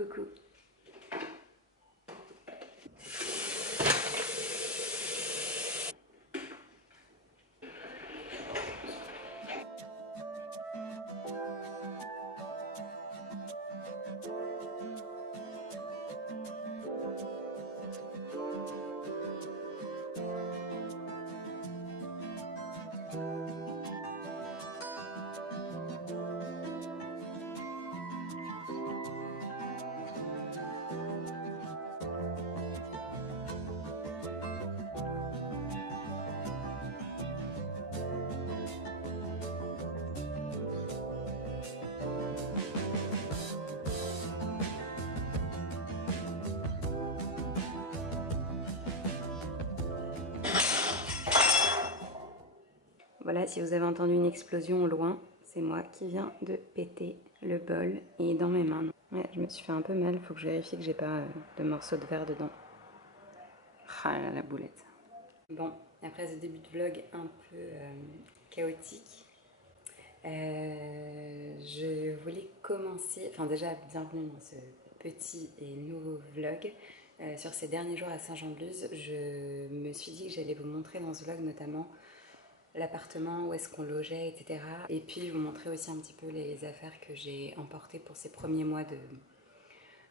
Coucou. Voilà, si vous avez entendu une explosion au loin, c'est moi qui viens de péter le bol et dans mes mains. Ouais, je me suis fait un peu mal, faut que je vérifie que j'ai pas de morceaux de verre dedans. Ah là, la boulette. Bon, après ce début de vlog un peu chaotique, je voulais commencer, enfin déjà bienvenue dans ce petit et nouveau vlog. Sur ces derniers jours à Saint-Jean-de-Luz, je me suis dit que j'allais vous montrer dans ce vlog notamment l'appartement, où est-ce qu'on logeait, etc. Et puis vous montrer aussi un petit peu les affaires que j'ai emportées pour ces premiers mois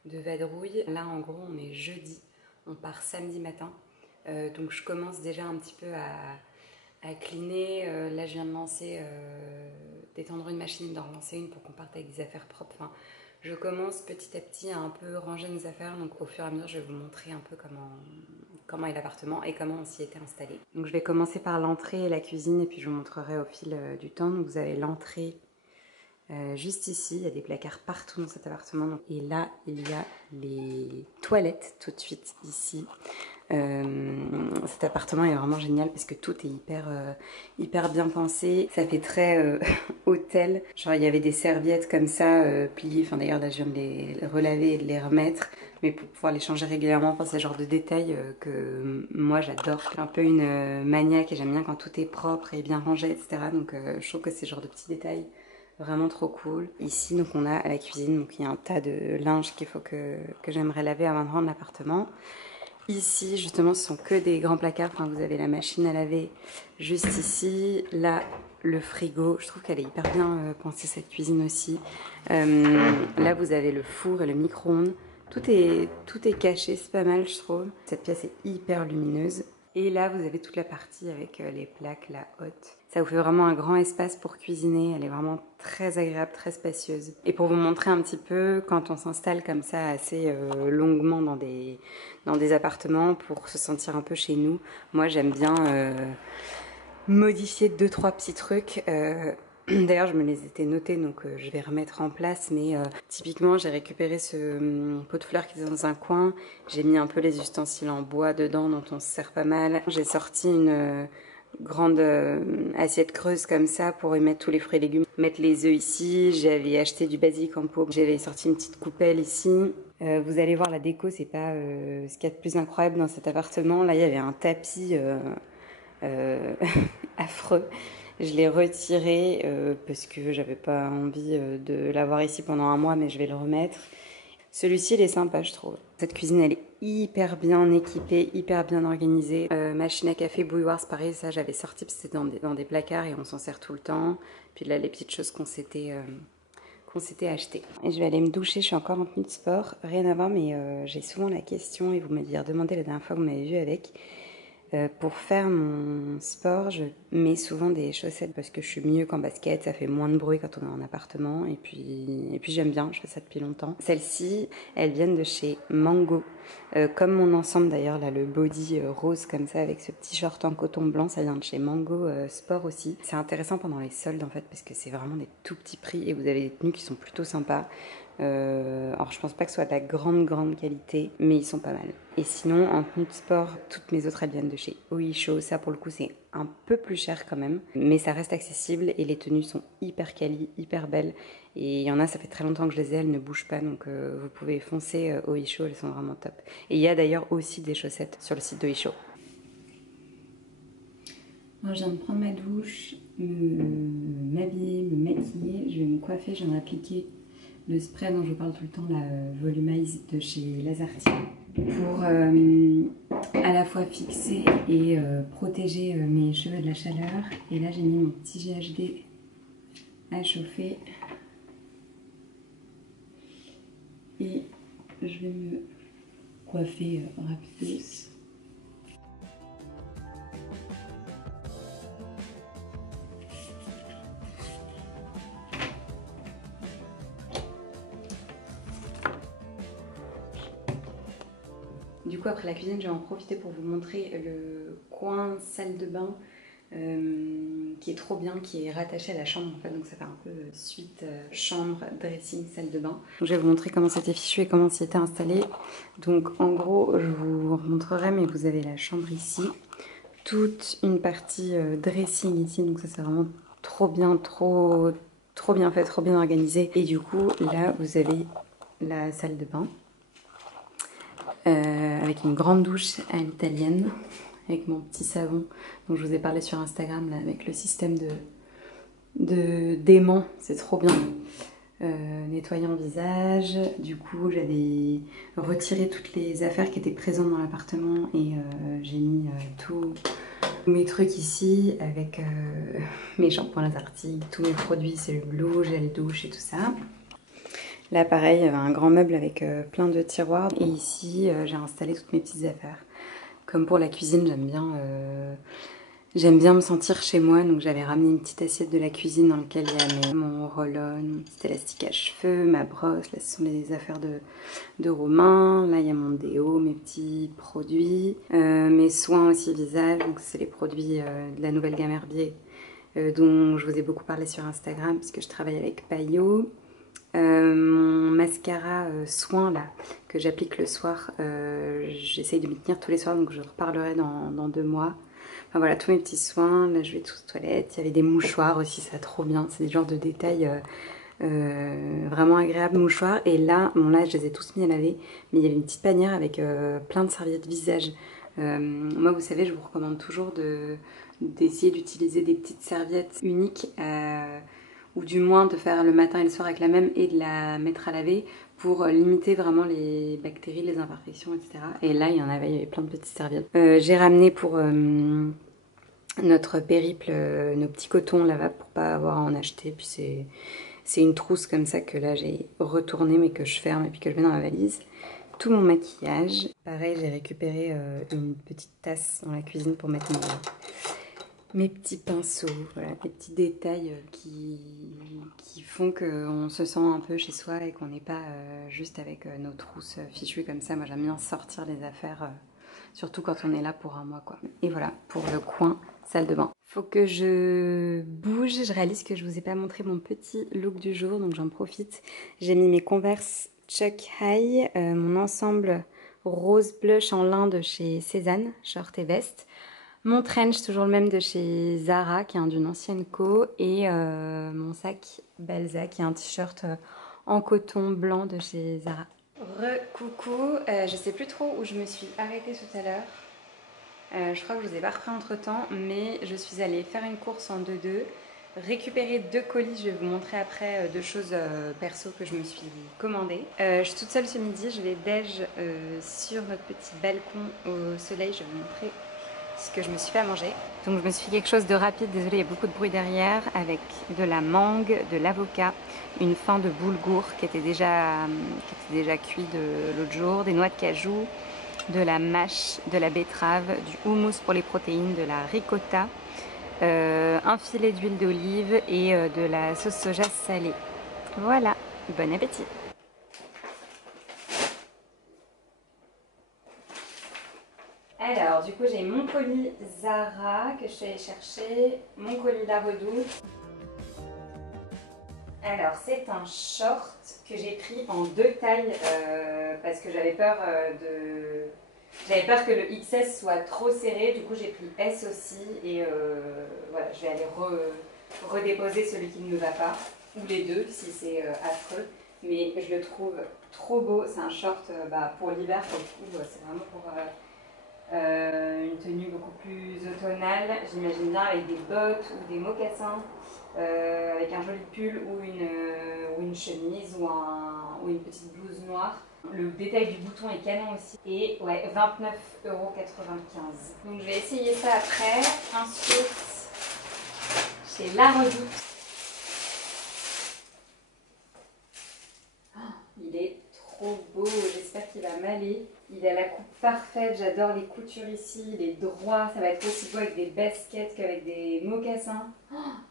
de vadrouille. Là en gros on est jeudi, on part samedi matin. Donc je commence déjà un petit peu à cleaner. Là je viens de lancer, d'étendre une machine, d'en relancer une pour qu'on parte avec des affaires propres. Enfin, je commence petit à petit à un peu ranger nos affaires, donc au fur et à mesure je vais vous montrer un peu comment est l'appartement et comment on s'y était installé. Donc je vais commencer par l'entrée et la cuisine et puis je vous montrerai au fil du temps. Donc vous avez l'entrée juste ici, il y a des placards partout dans cet appartement. Et là il y a les toilettes tout de suite ici. Cet appartement est vraiment génial parce que tout est hyper bien pensé. Ça fait très hôtel. Genre il y avait des serviettes comme ça pliées. Enfin d'ailleurs là je viens de les relaver et de les remettre. Mais pour pouvoir les changer régulièrement, enfin, c'est le genre de détails que moi j'adore. Je suis un peu une maniaque et j'aime bien quand tout est propre et bien rangé, etc. Donc je trouve que c'est le genre de petits détails vraiment trop cool. Ici donc on a la cuisine, donc il y a un tas de linge qu'il faut que j'aimerais laver avant de rendre l'appartement. Ici, justement, ce sont que des grands placards. Enfin, vous avez la machine à laver juste ici. Là, le frigo. Je trouve qu'elle est hyper bien pensée, cette cuisine aussi. Là, vous avez le four et le micro-ondes. Tout est caché, c'est pas mal, je trouve. Cette pièce est hyper lumineuse. Et là, vous avez toute la partie avec les plaques, la hotte. Ça vous fait vraiment un grand espace pour cuisiner. Elle est vraiment très agréable, très spacieuse. Et pour vous montrer un petit peu, quand on s'installe comme ça assez longuement dans des appartements pour se sentir un peu chez nous, moi j'aime bien modifier 2-3 petits trucs. D'ailleurs, je me les étais notés, donc je vais remettre en place. Mais typiquement, j'ai récupéré ce pot de fleurs qui est dans un coin. J'ai mis un peu les ustensiles en bois dedans, dont on se sert pas mal. J'ai sorti une grande assiette creuse comme ça pour y mettre tous les fruits et légumes. Mettre les œufs ici. J'avais acheté du basilic en pot. J'avais sorti une petite coupelle ici. Vous allez voir, la déco, c'est pas ce qu'il y a de plus incroyable dans cet appartement. Là, il y avait un tapis affreux. Je l'ai retiré parce que j'avais pas envie de l'avoir ici pendant un mois, mais je vais le remettre. Celui-ci, il est sympa, je trouve. Cette cuisine, elle est hyper bien équipée, hyper bien organisée. Machine à café, bouilloire, c'est pareil, ça j'avais sorti parce que c'était dans des placards et on s'en sert tout le temps. Puis là, les petites choses qu'on s'était achetées. Et je vais aller me doucher, je suis encore en tenue de sport. Rien à voir, mais j'ai souvent la question, et vous m'avez redemandé la dernière fois que vous m'avez vu avec. Pour faire mon sport, je mets souvent des chaussettes parce que je suis mieux qu'en basket, ça fait moins de bruit quand on est en appartement et puis j'aime bien, je fais ça depuis longtemps. Celles-ci, elles viennent de chez Mango, comme mon ensemble d'ailleurs, là le body rose comme ça avec ce petit short en coton blanc, ça vient de chez Mango Sport aussi. C'est intéressant pendant les soldes en fait parce que c'est vraiment des tout petits prix et vous avez des tenues qui sont plutôt sympas. Alors je pense pas que ce soit de la grande qualité, mais ils sont pas mal. Et sinon en tenue de sport, toutes mes autres elles viennent de chez Oisho. Ça pour le coup c'est un peu plus cher quand même, mais ça reste accessible et les tenues sont hyper quali, hyper belles. Et il y en a, ça fait très longtemps que je les ai, elles ne bougent pas, donc vous pouvez foncer Oisho, elles sont vraiment top. Et il y a d'ailleurs aussi des chaussettes sur le site d'Oisho. Moi, je viens de prendre ma douche, m'habiller, me maquiller, je vais me coiffer, je viens d'appliquer le spray dont je vous parle tout le temps, la Volumize de chez Lazartier, pour à la fois fixer et protéger mes cheveux de la chaleur. Et là j'ai mis mon petit GHD à chauffer et je vais me coiffer rapidement. Du coup, après la cuisine, je vais en profiter pour vous montrer le coin salle de bain qui est trop bien, qui est rattaché à la chambre en fait, donc ça fait un peu suite chambre, dressing, salle de bain. Donc, je vais vous montrer comment c'était fichu et comment c'était installé. Donc en gros, je vous remontrerai, mais vous avez la chambre ici, toute une partie dressing ici, donc ça c'est vraiment trop bien, trop bien fait, trop bien organisé. Et du coup, là vous avez la salle de bain. Avec une grande douche à l'italienne, avec mon petit savon dont je vous ai parlé sur Instagram, là, avec le système d'aimant, c'est trop bien. Nettoyant visage, du coup j'avais retiré toutes les affaires qui étaient présentes dans l'appartement et j'ai mis tous mes trucs ici avec mes shampoings Lazartier, tous mes produits, c'est le bleu, gel douche et tout ça. Là pareil, il y avait un grand meuble avec plein de tiroirs et ici j'ai installé toutes mes petites affaires. Comme pour la cuisine, j'aime bien me sentir chez moi, donc j'avais ramené une petite assiette de la cuisine dans laquelle il y a mon roll-on, mon petit élastique à cheveux, ma brosse, là ce sont les affaires de Romain, là il y a mon déo, mes petits produits, mes soins aussi visage, donc c'est les produits de la nouvelle gamme Herbier dont je vous ai beaucoup parlé sur Instagram puisque je travaille avec Payot. Mon mascara soin là que j'applique le soir, j'essaye de m'y tenir tous les soirs, donc je reparlerai dans 2 mois. Enfin voilà, tous mes petits soins. Là je vais tous aux toilettes. Il y avait des mouchoirs aussi, ça trop bien, c'est des genres de détails vraiment agréables, mouchoirs. Et là, bon là je les ai tous mis à laver, mais il y avait une petite panière avec plein de serviettes visage. Moi vous savez, je vous recommande toujours d'essayer d'utiliser des petites serviettes uniques, ou du moins de faire le matin et le soir avec la même et de la mettre à laver pour limiter vraiment les bactéries, les imperfections, etc. Et là, il y avait plein de petites serviettes. J'ai ramené pour notre périple nos petits cotons lavables pour pas avoir à en acheter. Puis c'est une trousse comme ça que là j'ai retournée mais que je ferme et puis que je mets dans ma valise. Tout mon maquillage. Pareil, j'ai récupéré une petite tasse dans la cuisine pour mettre mes petits pinceaux, voilà, des petits détails qui font qu'on se sent un peu chez soi et qu'on n'est pas juste avec nos trousses fichues comme ça. Moi j'aime bien sortir les affaires, surtout quand on est là pour un mois quoi. Et voilà, pour le coin salle de bain. Faut que je bouge, je réalise que je vous ai pas montré mon petit look du jour, donc j'en profite. J'ai mis mes Converse Chuck High, mon ensemble rose blush en lin de chez Cézanne, short et veste. Mon trench, toujours le même de chez Zara, qui est d'une ancienne co. Et mon sac Balza, qui est un t-shirt en coton blanc de chez Zara. Re-coucou, je sais plus trop où je me suis arrêtée tout à l'heure. Je crois que je vous ai pas repris entre temps, mais je suis allée faire une course en 2-2, récupérer 2 colis. Je vais vous montrer après 2 choses perso que je me suis commandées. Je suis toute seule ce midi, je vais déj sur notre petit balcon au soleil. Je vais vous montrer ce que je me suis fait à manger. Donc je me suis fait quelque chose de rapide, désolée, il y a beaucoup de bruit derrière, avec de la mangue, de l'avocat, une fin de boulgour qui était déjà cuit de l'autre jour, des noix de cajou, de la mâche, de la betterave, du houmous pour les protéines, de la ricotta, un filet d'huile d'olive et de la sauce soja salée. Voilà, bon appétit! Alors, du coup, j'ai mon colis Zara que je suis allée chercher, mon colis La Redoute. Alors, c'est un short que j'ai pris en 2 tailles parce que j'avais peur que le XS soit trop serré. Du coup, j'ai pris S aussi et voilà, je vais aller redéposer celui qui ne me va pas, ou les deux si c'est affreux. Mais je le trouve trop beau. C'est un short pour l'hiver, pour le coup, c'est vraiment pour une tenue beaucoup plus automnale, j'imagine bien avec des bottes ou des mocassins avec un joli pull ou une chemise ou une petite blouse noire. Le détail du bouton est canon aussi. Et ouais, 29,95 €. Donc je vais essayer ça après. Ensuite, chez La Redoute. Il est trop beau, j'espère qu'il va m'aller. Il a la coupe parfaite, j'adore les coutures ici, il est droit, ça va être aussi beau avec des baskets qu'avec des mocassins.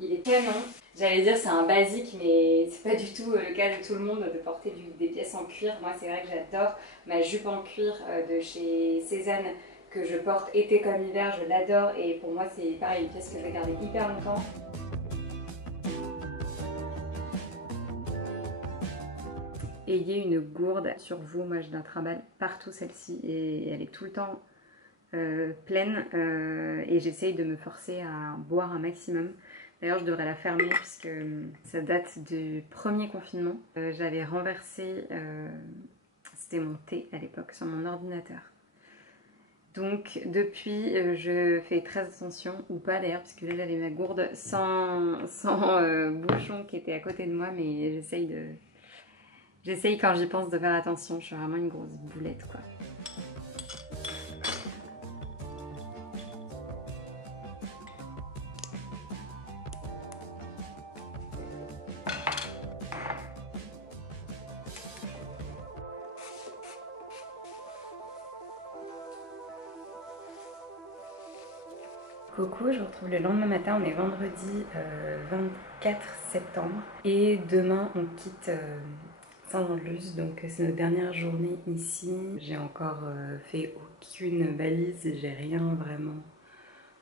Il est canon. J'allais dire c'est un basique, mais c'est pas du tout le cas de tout le monde de porter des pièces en cuir. Moi c'est vrai que j'adore ma jupe en cuir de chez Cézanne que je porte été comme hiver, je l'adore et pour moi c'est pareil, une pièce que je vais garder hyper longtemps. Ayez une gourde sur vous, moi je la trimballe partout celle-ci et elle est tout le temps pleine et j'essaye de me forcer à boire un maximum. D'ailleurs je devrais la fermer puisque ça date du premier confinement. J'avais renversé, c'était mon thé à l'époque, sur mon ordinateur. Donc depuis je fais très attention, ou pas d'ailleurs, puisque là j'avais ma gourde sans bouchon qui était à côté de moi, mais j'essaye quand j'y pense de faire attention, je suis vraiment une grosse boulette quoi. Coucou, je vous retrouve le lendemain matin, on est vendredi 24 septembre et demain on quitte Saint-Jean-de-Luz, donc c'est notre dernière journée ici. J'ai encore fait aucune valise, j'ai rien vraiment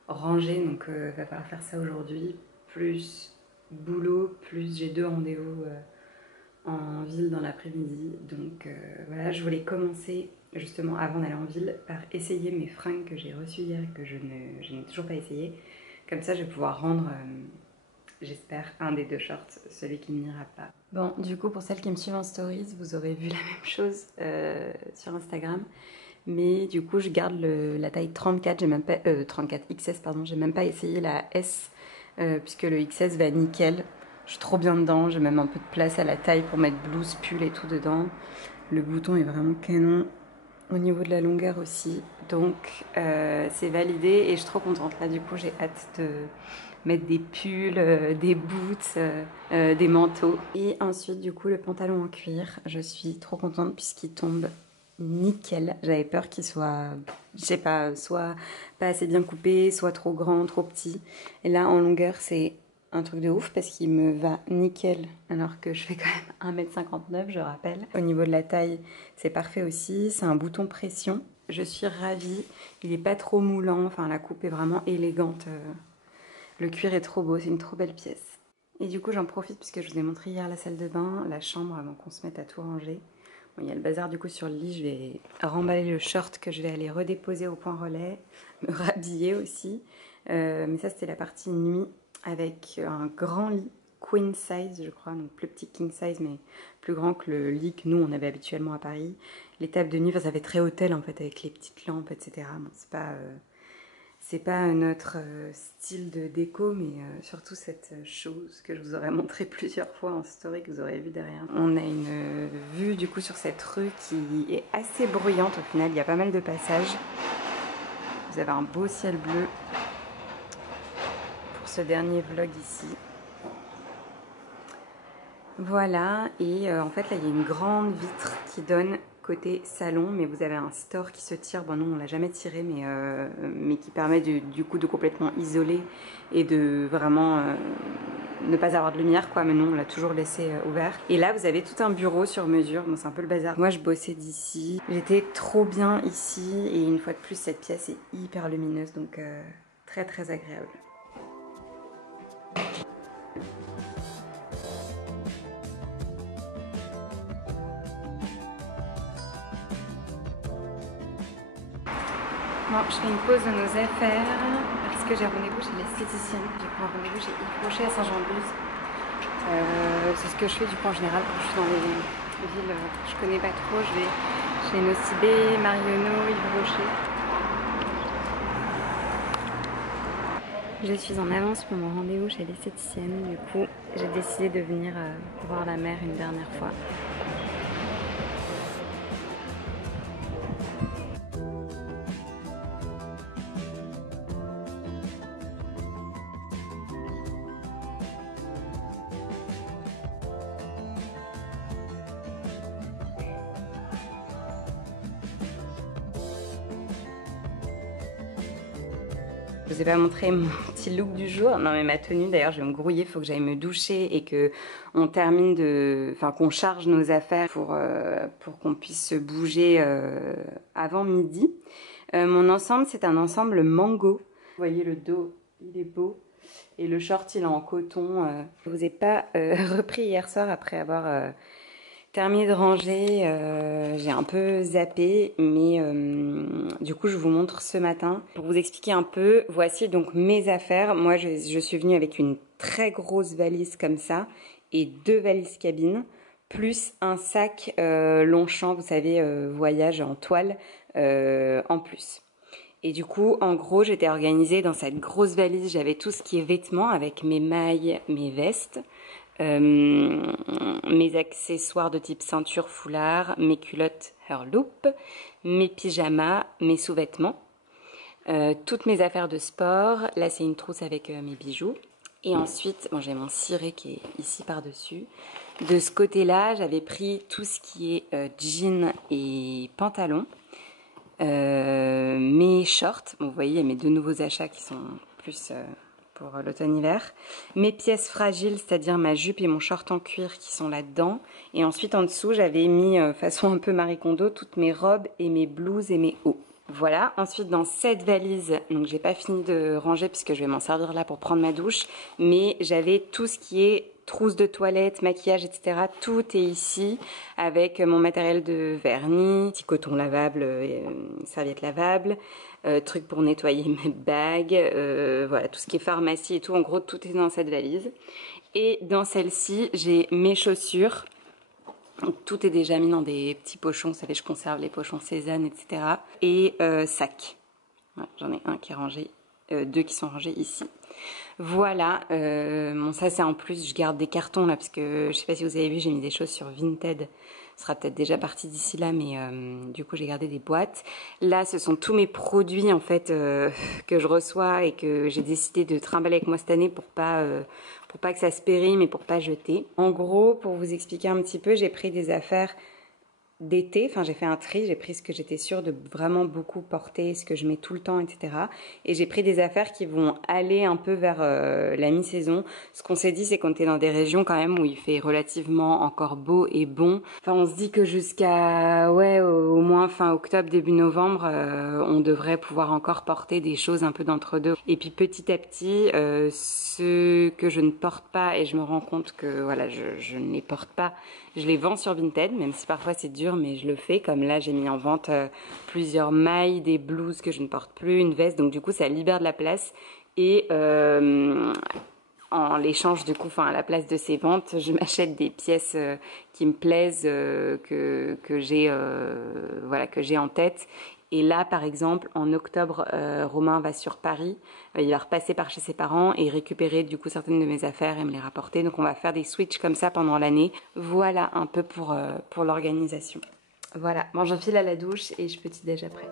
rangé, donc va falloir faire ça aujourd'hui. Plus boulot, plus j'ai 2 rendez-vous en ville dans l'après-midi. Donc voilà, je voulais commencer justement avant d'aller en ville par essayer mes fringues que j'ai reçues hier et que je n'ai toujours pas essayé. Comme ça je vais pouvoir rendre... j'espère un des 2 shorts, celui qui n'ira pas. Bon, du coup, pour celles qui me suivent en stories, vous aurez vu la même chose sur Instagram. Mais du coup, je garde la taille 34, j'ai même pas, 34 XS, pardon, j'ai même pas essayé la S, puisque le XS va nickel. Je suis trop bien dedans, j'ai même un peu de place à la taille pour mettre blouse, pull et tout dedans. Le bouton est vraiment canon. Au niveau de la longueur aussi. Donc, c'est validé et je suis trop contente. Là, du coup, j'ai hâte de mettre des pulls, des boots, des manteaux. Et ensuite, du coup, le pantalon en cuir. Je suis trop contente puisqu'il tombe nickel. J'avais peur qu'il soit, je sais pas, soit pas assez bien coupé, soit trop grand, trop petit. Et là, en longueur, c'est un truc de ouf parce qu'il me va nickel alors que je fais quand même 1,59 m, je rappelle. Au niveau de la taille, c'est parfait aussi. C'est un bouton pression. Je suis ravie. Il n'est pas trop moulant. Enfin, la coupe est vraiment élégante. Le cuir est trop beau. C'est une trop belle pièce. Et du coup, j'en profite puisque je vous ai montré hier la salle de bain, la chambre avant qu'on se mette à tout ranger. Bon, il y a le bazar du coup sur le lit. Je vais remballer le short que je vais aller redéposer au point relais. Me rhabiller aussi. Mais ça, c'était la partie nuit avec un grand lit queen size, je crois, donc plus petit king size, mais plus grand que le lit que nous on avait habituellement à Paris. Les tables de nuit, enfin, ça fait très hôtel en fait, avec les petites lampes, etc. Bon, c'est pas notre style de déco, mais surtout cette chose que je vous aurais montré plusieurs fois en story, que vous aurez vu derrière. On a une vue du coup sur cette rue qui est assez bruyante au final, il y a pas mal de passages. Vous avez un beau ciel bleu. Ce dernier vlog ici. Voilà, et en fait là il y a une grande vitre qui donne côté salon, mais vous avez un store qui se tire, bon non on l'a jamais tiré, mais qui permet du coup de complètement isoler et de vraiment ne pas avoir de lumière quoi, mais non on l'a toujours laissé ouvert. Et là vous avez tout un bureau sur mesure, bon c'est un peu le bazar. Moi je bossais d'ici, j'étais trop bien ici et une fois de plus cette pièce est hyper lumineuse, donc très très agréable. Bon, je fais une pause de nos affaires parce que j'ai rendez-vous chez l'esthéticienne. J'ai pris un rendez-vous chez Yves Rocher à Saint-Jean-de-Luz. C'est ce que je fais du coup en général quand je suis dans les villes que je connais pas trop. Je vais chez Nocibé, Marionneau, Yves Rocher. Je suis en avance pour mon rendez-vous chez l'esthéticienne. Du coup, j'ai décidé de venir voir la mère une dernière fois. Je vous ai pas montré mon petit look du jour. Non mais ma tenue d'ailleurs, je vais me grouiller, il faut que j'aille me doucher et que on termine enfin qu'on charge nos affaires pour qu'on puisse se bouger avant midi. Mon ensemble, c'est un ensemble mango. Vous voyez le dos, il est beau. Et le short, il est en coton. Je vous ai pas repris hier soir après avoir terminé de ranger, j'ai un peu zappé, mais du coup je vous montre ce matin. Pour vous expliquer un peu, voici donc mes affaires. Moi je suis venue avec une très grosse valise comme ça et 2 valises cabine, plus un sac Longchamp, vous savez, voyage en toile en plus. Et du coup, en gros, j'étais organisée dans cette grosse valise. J'avais tout ce qui est vêtements avec mes mailles, mes vestes, mes accessoires de type ceinture, foulard, mes culottes Hurloop, mes pyjamas, mes sous-vêtements, toutes mes affaires de sport. Là, c'est une trousse avec mes bijoux. Et ensuite, bon, j'ai mon ciré qui est ici par-dessus. De ce côté-là, j'avais pris tout ce qui est jeans et pantalons. Mes shorts, bon, vous voyez, il y a mes 2 nouveaux achats qui sont plus pour l'automne-hiver. Mes pièces fragiles, c'est-à-dire ma jupe et mon short en cuir qui sont là-dedans. Et ensuite, en dessous, j'avais mis, façon un peu Marie Kondo, toutes mes robes et mes blouses et mes hauts. Voilà, ensuite dans cette valise, donc j'ai pas fini de ranger puisque je vais m'en servir là pour prendre ma douche, mais j'avais tout ce qui est trousse de toilette, maquillage, etc. Tout est ici avec mon matériel de vernis, petit coton lavable, serviette lavable, truc pour nettoyer mes bagues, voilà, tout ce qui est pharmacie et tout, en gros tout est dans cette valise. Et dans celle-ci, j'ai mes chaussures. Tout est déjà mis dans des petits pochons, vous savez, je conserve les pochons Cézanne, etc. Et sac. Voilà, j'en ai un qui est rangé, 2 qui sont rangés ici. Voilà, bon ça c'est en plus, je garde des cartons là, parce que je sais pas si vous avez vu, j'ai mis des choses sur Vinted. Ce sera peut-être déjà parti d'ici là, mais du coup j'ai gardé des boîtes. Là, ce sont tous mes produits en fait que je reçois et que j'ai décidé de trimballer avec moi cette année pour pas que ça se périme et pour pas jeter. En gros, pour vous expliquer un petit peu, j'ai pris des affaires d'été, enfin j'ai fait un tri, j'ai pris ce que j'étais sûre de vraiment beaucoup porter, ce que je mets tout le temps, etc. Et j'ai pris des affaires qui vont aller un peu vers la mi-saison. Ce qu'on s'est dit, c'est qu'on était dans des régions quand même où il fait relativement encore beau et bon. Enfin, on se dit que jusqu'à, ouais, au moins fin octobre, début novembre, on devrait pouvoir encore porter des choses un peu d'entre-deux. Et puis petit à petit, ce que je ne porte pas, et je me rends compte que voilà, je ne les porte pas, je les vends sur Vinted, même si parfois c'est dur, mais je le fais. Comme là, j'ai mis en vente plusieurs mailles, des blouses que je ne porte plus, une veste. Donc du coup, ça libère de la place. Et en l'échange, du coup, enfin à la place de ces ventes, je m'achète des pièces qui me plaisent, que j'ai voilà, que j'ai en tête. Et là, par exemple, en octobre, Romain va sur Paris. Il va repasser par chez ses parents et récupérer du coup certaines de mes affaires et me les rapporter. Donc on va faire des switches comme ça pendant l'année. Voilà un peu pour l'organisation. Voilà, bon j'enfile à la douche et je petit déj après.